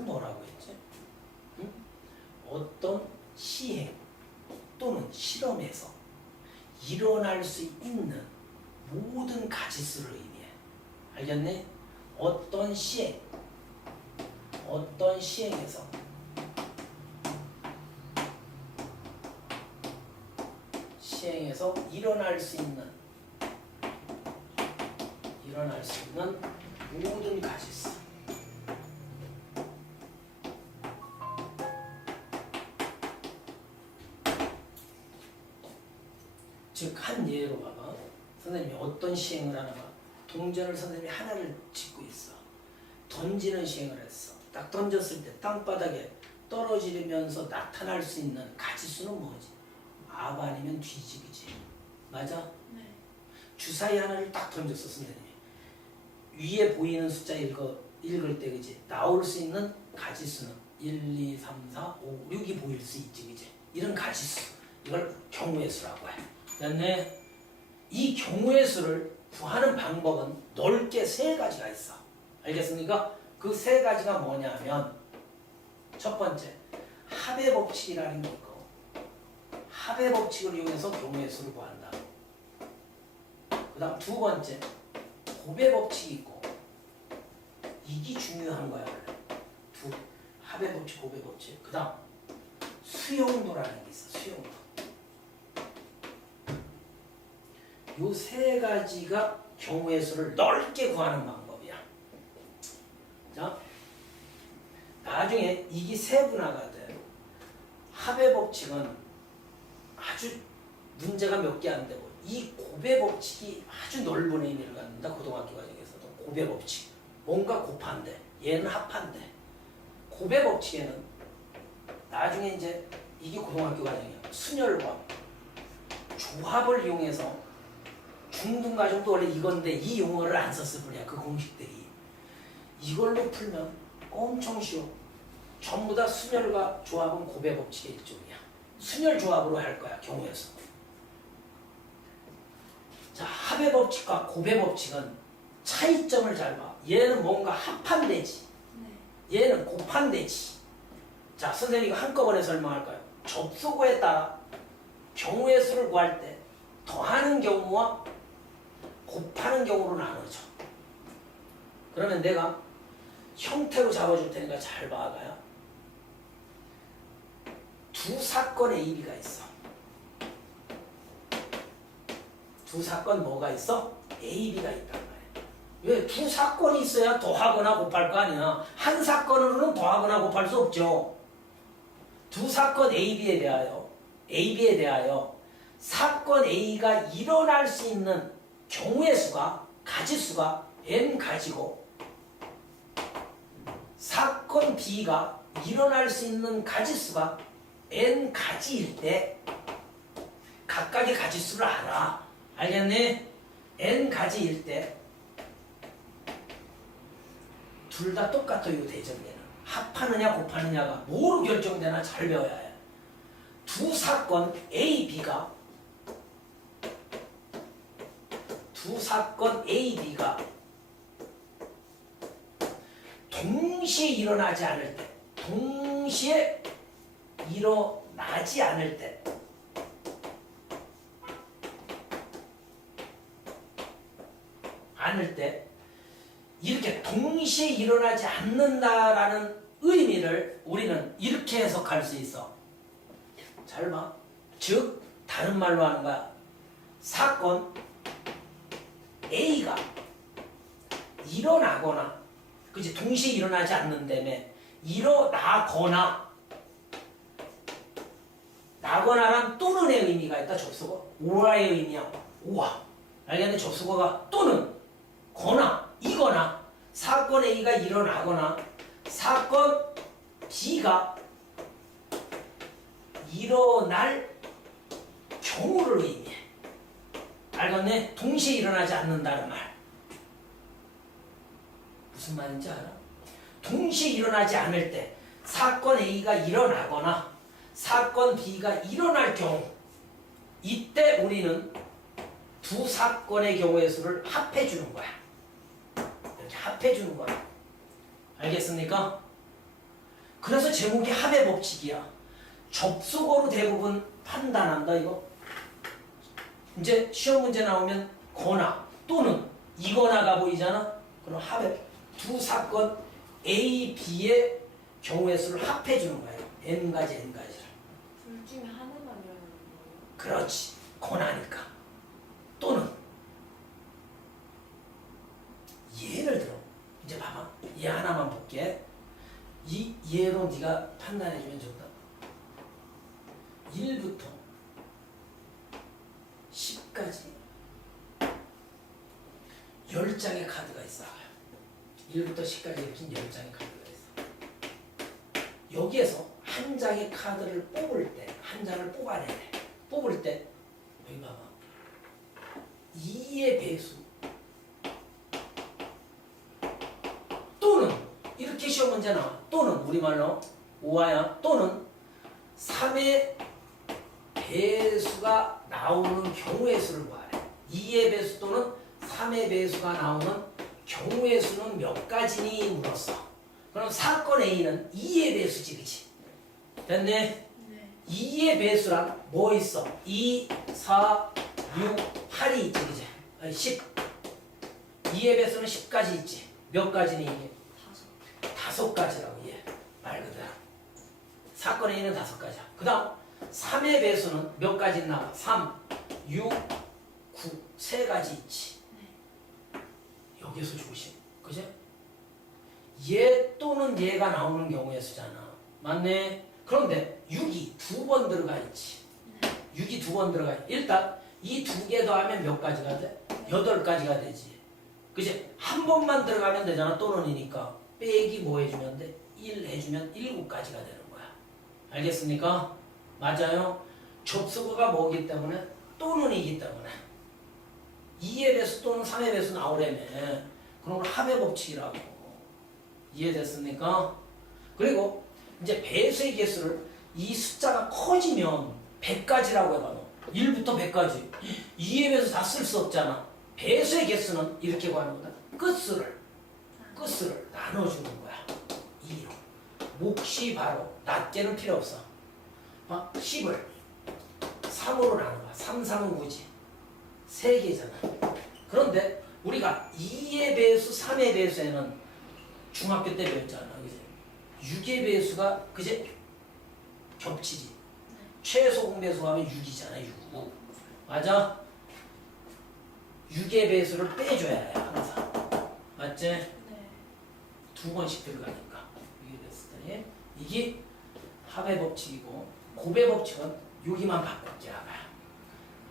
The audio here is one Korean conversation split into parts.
것을 뭐라고 했지? 응? 어떤 시행 또는 실험에서 일어날 수 있는 모든 가짓수를 의미해. 알겠니? 어떤 시행, 어떤 시행에서 일어날 수 있는 모든 가짓수. 즉 한 예로 봐봐. 선생님이 어떤 시행을 하나가 동전을 선생님이 하나를 짚고 있어. 던지는 시행을 했어. 딱 던졌을 때 땅바닥에 떨어지면서 나타날 수 있는 가짓수는 뭐지? 앞 아니면 뒤집이지. 맞아? 네. 주사위 하나를 딱 던졌어 선생님이. 위에 보이는 숫자 읽을 때 그지? 나올 수 있는 가짓수는 1, 2, 3, 4, 5, 6이 보일 수 있지 그지? 이런 가짓수. 이걸 경우의 수라고 해. 그다음에 이 경우의 수를 구하는 방법은 넓게 세 가지가 있어. 알겠습니까? 그 세 가지가 뭐냐면 첫 번째, 합의 법칙이라는 게 있고 합의 법칙을 이용해서 경우의 수를 구한다. 그 다음 두 번째, 곱의 법칙이 있고 이게 중요한 거야 원래. 합의 법칙, 곱의 법칙. 그 다음 수용도라는 게 있어. 수용도. 요 세 가지가 경우의 수를 넓게 구하는 방법이야. 자, 나중에 이게 세분화가 돼. 합의 법칙은 아주 문제가 몇 개 안 되고 이 곱의 법칙이 아주 넓은 의미를 갖는다. 고등학교 과정에서도 곱의 법칙. 뭔가 곱한데 얘는 합한데 곱의 법칙에는 나중에 이제 이게 고등학교 과정이야. 순열과 조합을 이용해서 중등과정도 원래 이건데 이 용어를 안 썼을 뿐이야. 그 공식들이. 이걸로 풀면 엄청 쉬워. 전부 다 순열과 조합은 곱의 법칙의 일종이야. 순열 조합으로 할 거야. 경우의 수. 자, 합의 법칙과 곱의 법칙은 차이점을 잘 봐. 얘는 뭔가 합한대지. 네. 얘는 곱한대지. 자, 선생님이 한꺼번에 설명할까요? 접속어에 따라 경우의 수를 구할 때 더하는 경우와 곱하는 경우로 나누죠. 그러면 내가 형태로 잡아줄 테니까 잘 봐봐요. 두 사건 A, B가 있어. 두 사건 뭐가 있어? A, B가 있단 말이야. 왜? 두 사건이 있어야 더하거나 곱할 거 아니야. 한 사건으로는 더하거나 곱할 수 없죠. 두 사건 A, B에 대하여 사건 A가 일어날 수 있는 경우의 수가, 가짓수가 n가지고 사건 B가 일어날 수 있는 가짓수가 n가지일 때 각각의 가짓수를 알아. 알겠니? n가지일 때 둘 다 똑같아요. 대전제는. 합하느냐 곱하느냐가 뭐로 결정되나 잘 배워야 해. 두 사건 A, B가 동시에 일어나지 않을 때, 이렇게 동시에 일어나지 않는다라는 의미를 우리는 이렇게 해석할 수 있어. 잘 봐. 즉, 다른 말로 하는 거야. 사건 A가 일어나거나, 그치, 동시에 일어나지 않는다며, 나거나란 또는의 의미가 있다. 접속어. 오라의 의미야. 오와. 알겠네? 접속어가 또는, 거나, 이거나, 사건 A가 일어나거나, 사건 B가 일어날 경우를 의미해. 알겠네? 동시에 일어나지 않는다는 말. 무슨 말인지 알아? 동시에 일어나지 않을 때 사건 A가 일어나거나 사건 B가 일어날 경우, 이때 우리는 두 사건의 경우의 수를 합해주는 거야. 이렇게 합해주는 거야. 알겠습니까? 그래서 제목이 합의 법칙이야. 접속어로 대부분 판단한다 이거. 이제 시험 문제 나오면 거나 또는 이거나가 보이잖아. 그럼 합의 두 사건 A, B의 경우의 수를 합해 주는 거예요. n가지 n가지를. 둘 중에 하나만 이라는 거예요? 그렇지. 거나니까. 또는 예를 들어 이제 봐봐. 얘 하나만 볼게. 이 얘로 네가 판단해 주면 좋다. 1부터 10까지 10장의 카드가 있어. 1부터 10까지 이렇게 10장의 카드가 있어. 여기에서 한 장의 카드를 뽑을 때, 한 장을 뽑아내야 돼. 뽑을 때 여기 봐봐. 2의 배수 또는 이렇게 시험 문제 나와. 또는 우리말로 오와야 또는 3의 배수가 나오는 경우의 수를 구하래. 2의 배수 또는 3의 배수가 나오는 경우의 수는 몇 가지니 물었어. 그럼 사건 A는 2의 배수지, 그치? 됐네? 네. 2의 배수란 뭐 있어? 2, 4, 6, 8이 있지, 그치? 아니, 10. 2의 배수는 10까지 있지. 몇 가지니 이게? 5. 5가지라고, 얘. 말 그대로. 사건 A는 5가지야. 그 다음 3의 배수는 몇 가지 나와? 3, 6, 9, 3가지 있지. 네. 여기서 조심. 그죠? 얘 또는 얘가 나오는 경우의 수잖아. 맞네? 그런데 6이 2번 들어가 있지. 네. 6이 2번 들어가 있지. 일단 이 2개 더하면 몇 가지가 돼? 8가지가 되지. 그지? 한 번만 들어가면 되잖아. 또는이니까. 빼기 뭐 해주면 돼? 1 해주면 7가지가 되는 거야. 알겠습니까? 맞아요? 접속어가 뭐기 때문에? 또는이기 때문에. 2의 배수 또는 3의 배수 나오려면 그런 걸 합의 법칙이라고. 이해됐습니까? 그리고 이제 배수의 개수를 이 숫자가 커지면 100가지라고 해봐. 너. 1부터 100까지. 2의 배수 다 쓸 수 없잖아. 배수의 개수는 이렇게 구하는 거다. 끝수를 나눠주는 거야. 2로. 몫이 바로 낱개는 필요 없어. 10을 3으로 나눠봐. 3, 3은 9지. 3개잖아. 그런데 우리가 2의 배수, 3의 배수에는 중학교 때 배웠잖아. 그지? 6의 배수가 그지? 겹치지. 네. 최소 공배수 하면 6이잖아. 6. 맞아? 6의 배수를 빼줘야 해. 항상. 맞지? 네. 2번씩 들어가니까. 이게 됐을 때 이게 합의 법칙이고 곱의 법칙은 여기만 바꿀게 알아.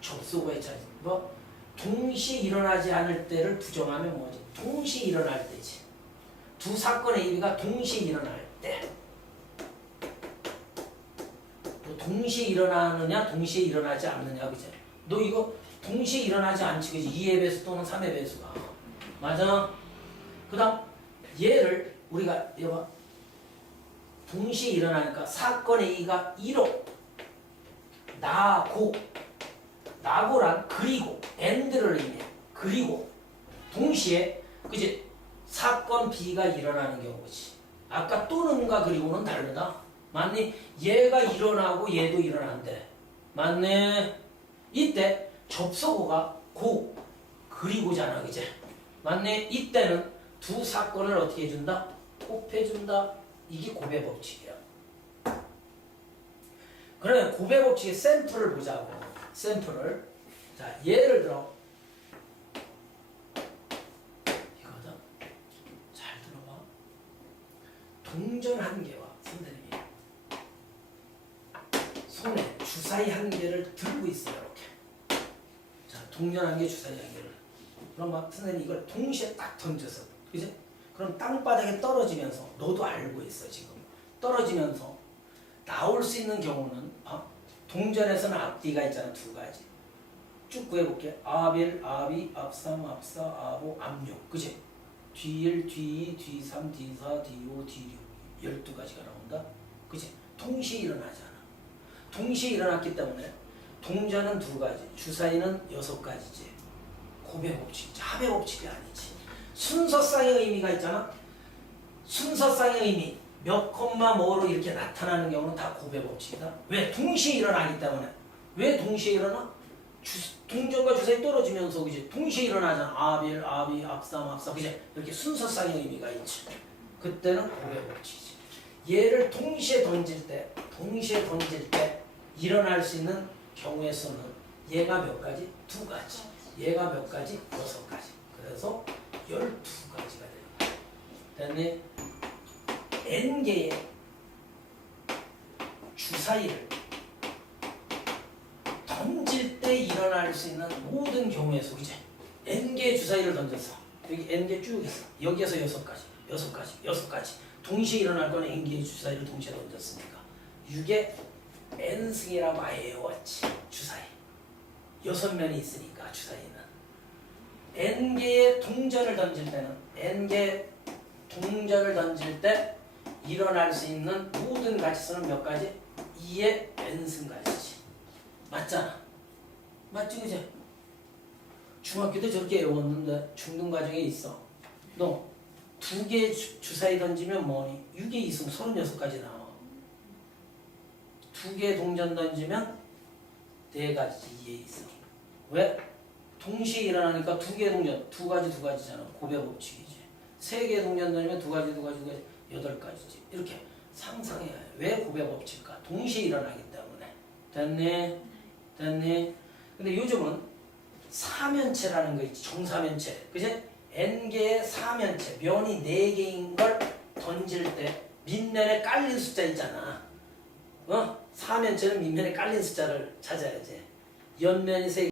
접속어에 차지. 뭐 동시에 일어나지 않을 때를 부정하면 뭐지? 동시에 일어날 때지. 두 사건 A, B가 동시에 일어날 때. 또 동시에 일어나느냐, 동시에 일어나지 않느냐, 그지? 너 이거 동시에 일어나지 않지, 그지? 2의 배수 또는 3의 배수가. 맞아? 그 다음, 얘를 우리가, 여봐. 동시에 일어나니까 사건 A가 1호. 나고란 그리고, and를 의미해. 그리고, 동시에, 그지? 사건 B가 일어나는 경우지. 아까 또는과 그리고는 다르다. 맞니? 얘가 일어나고 얘도 일어난대. 맞네? 이때 접속어가 그리고잖아. 그제? 맞네? 이때는 두 사건을 어떻게 해준다? 곱해준다. 이게 곱의 법칙이야. 그러면 곱의 법칙의 샘플을 보자고. 샘플을. 자, 예를 들어. 이거다. 잘 들어봐. 동전 한 개와 선생님이 손에 주사위 한 개를 들고 있어요. 이렇게. 자, 동전 한 개, 주사위 한 개를. 그럼 막 선생님이 이걸 동시에 딱 던져서. 그지? 그럼 땅바닥에 떨어지면서 너도 알고 있어 지금. 떨어지면서 나올 수 있는 경우는 동전에서는 앞뒤가 있잖아. 2가지. 쭉 구해볼게. 아벨, 아비, 앞삼, 앞사, 아보, 앞육. 그지? 뒤1, 뒤2, 뒤3, 뒤4, 뒤5, 뒤6. 12가지가 나온다. 그지? 동시에 일어나잖아. 동시에 일어났기 때문에 동전은 2가지, 주사위는 6가지지. 곱의 법칙이지. 합의 법칙이 아니지. 순서상의 의미가 있잖아. 순서상의 의미. 몇 콤마 뭐로 이렇게 나타나는 경우는 다 고배 법칙이다. 왜? 동시에 일어나기 때문에. 왜 동시에 일어나? 동전과 주사위 떨어지면서 그지? 동시에 일어나잖아. 아빌, 아비, 압삼, 압사 그지? 이렇게 순서상의 의미가 있지. 그때는 고배 법칙이지. 얘를 동시에 던질 때 일어날 수 있는 경우의 수는 얘가 몇 가지? 2가지. 얘가 몇 가지? 6가지. 그래서 12가지가 되는 거야. 그다음에 n개의 주사위를 던질 때 일어날 수 있는 모든 경우의 수, 그지? n개의 주사위를 던졌어. 여기 n개 쭉 있어. 여기에서 6가지. 동시에 일어날 건 n개의 주사위를 동시에 던졌으니까 6의 n승이라고 아예 외웠지. 주사위. 6면이 있으니까 주사위는. n개의 동전을 던질 때는 n개 동전을 던질 때 일어날 수 있는 모든 가지수는 몇 가지? 2의 n승 가지지. 맞잖아. 맞지 그지? 중학교 때 저렇게 외웠는데 중등 과정에 있어. 너 2개의 주사위 던지면 뭐니? 6의 2승 36가지 나와. 2개의 동전 던지면 4가지 2의 2승. 왜? 동시에 일어나니까 2개의 동전 2가지잖아. 고배 법칙이지. 3개의 동전 던지면 2가지 8가지지. 이렇게 상상해야 해. 왜 고배 법칙일까? 동시에 일어나기 때문에. 됐니? 근데 요즘은 사면체라는 거 있지. 정사면체. 그지? n개의 사면체. 면이 4개인 걸 던질 때 밑면에 깔린 숫자 있잖아. 사면체는 밑면에 깔린 숫자를 찾아야지. 옆면이 3개.